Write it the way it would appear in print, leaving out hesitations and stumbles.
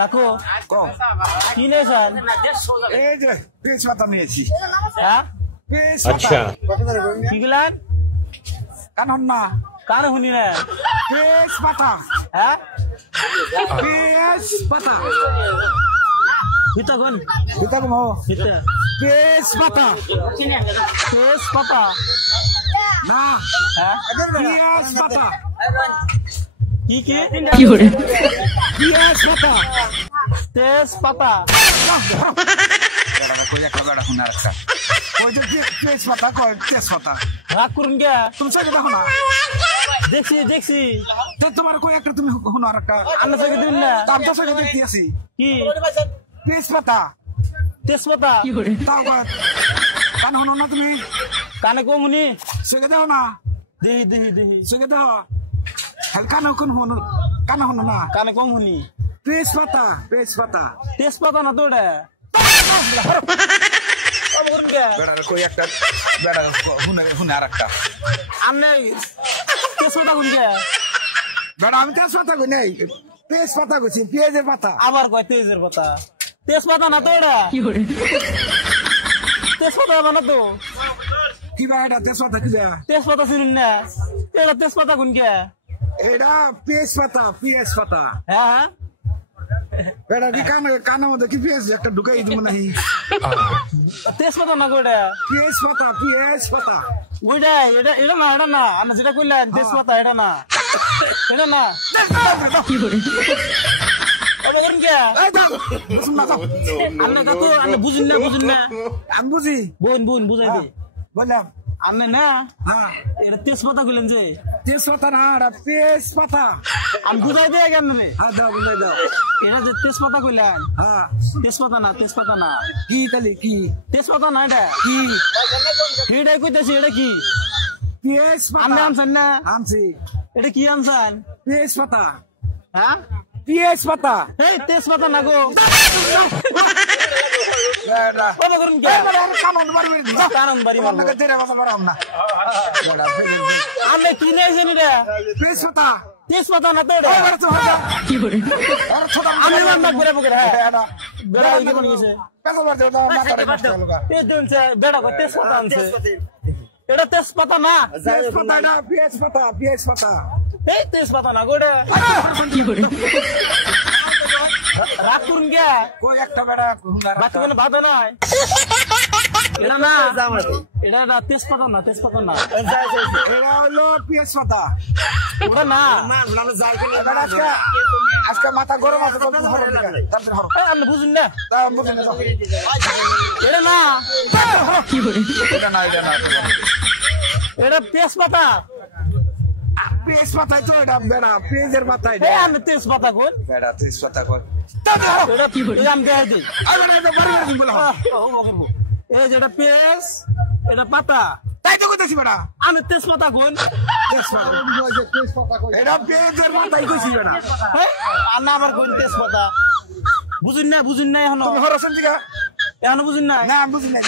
কাকু কম কি নিয়েছেন? এই যে তেজপাতা নিয়েছি। হ্যাঁ আচ্ছা কি গেলেন? কানন না কার শুনি না? তেজপাতা হ্যাঁ তেজপাতা হিতা কোন এটা কম হিতা তেজপাতা তেজপাতা না হ্যাঁ তেজপাতা কি কি তেজপাতা তেজপাতা কই একটা গাড়া শুনা রাখা ওই যে তেজপাতা কয় তেজপাতা রাগ করুন কে? তুমি সাইডে দেখো না দেখছি দেখছি তো তোমার কই একটা তুমি শুনো আর একটা আন্না থেকে দিন না দাম তো সাইডে দেখতে আছি কি তেজপাতা তেজপাতা তাও কয় কান শুনো না তুমি কানে কমুনি সেগে দেখো না দেহি দেহি দেহি সেগে দেখো কানে কোন শুনো কানে শুনো না কানে কম শুনি তেজপাতা তেজপাতা তেজপাতা না তো এটা বেড়ার কই একটা বেড়া শুনে আর একটা আমনে তেজপাতা কোন কে? বেড়া আমি তেজপাতা কই নাই তেজপাতা কইছি পেঁয়াজের পাতা আবার কয় তেজের পাতা তেজপাতা না তো এটা তেজপাতা বানা তো কিবা এটা তেজপাতা কিবা তেজপাতা চিনুন না এটা তেজপাতা কোন কে? এটা পেঁয়াজ পাতা পেঁয়াজ পাতা হ্যাঁ বেড়া কি কানের মধ্যে কি পেঁয়াজ একটা ঢুকাই দিব নাহি তেজপাতা না গোটা পেঁয়াজ পাতা পেঁয়াজ পাতা ওইটা এটা এটা না এটা না আমি যেটা কইলেন তেজপাতা এটা না এটা না ওটা কোন কে? আন্না কাকু আন্না বুঝুন না আমি বুঝি বোন বোন বুঝাই দে বললাম আন্না না হ্যাঁ এটা তেজপাতা কইলেন যে তেজপাতা না এটা পেঁয়াজ পাতা আমি বুঝাই দে কেন রে হ্যাঁ দাও বুঝাই দাও এটা যে তেজপাতা কইলেন হ্যাঁ তেজপাতা না কি তাহলে কি তেজপাতা না এটা কি এটাই কইতেছি এটা কি পেঁয়াজ আপনি পাতা আনছেন না আনছি এটা কি আনছেন? পেঁয়াজ পাতা হ্যাঁ পেঁয়াজ পাতা এই তেজপাতা না গো বেড়া ওটা করুন কে? কানন বাড়ি কারণ বাড়ি মারবো আপনাকে দেড় বছর বাড়াম না বেড়া আমি কি নিয়েছেন এটা পেঁয়াজ পাতা তেজপাতা না তো এটা এবার তো হবে কি করে আর ছোট আমি রান্না করে পকেট হ্যাঁ এটা বেড়া কি বলে গেছে পেলো বার দাও মাথাটা নষ্ট হলো এই দেনছে বেড়া কো তেজপাতা আনছে এটা তেজপাতা না তেজপাতা না পেঁয়াজ পাতা পেঁয়াজ পাতা এই তেজপাতা না গোড়ে কি করে রাগ করুন কে? কই একটা বেড়া হুঙ্গার বাকি বলে ভাবে নাই এটা না এটা না তেজপাতা না এটা হলো পেঁয়াজ পাতা ওটা না বেড়া আজকে মাথা গরম আছে বলতে হরো তারপর হরো আপনি বুঝুন না বুঝুন না এটা না এটা না এটা তেজপাতা পেঁয়াজ পাতাই তো এটা বেড়া পেঁয়াজের পাতা এটা আমি তেজপাতা কোন বেড়া তেজপাতা কই এটা কি বলে আমি দেখাই দিই আরে এটা বাড়ি বাড়ি বলা এই যেটা পেঁয়াজ এটা পাতা তাই তো কইতাছি বেড়া আমি তেজপাতা কোন তেজপাতা এটা পেঁয়াজের পাতাই কইছি বেড়া আর না আমার কোন তেজপাতা বুঝুন না এখন তুমি হরসন দিগা এখন বুঝুন না না বুঝি না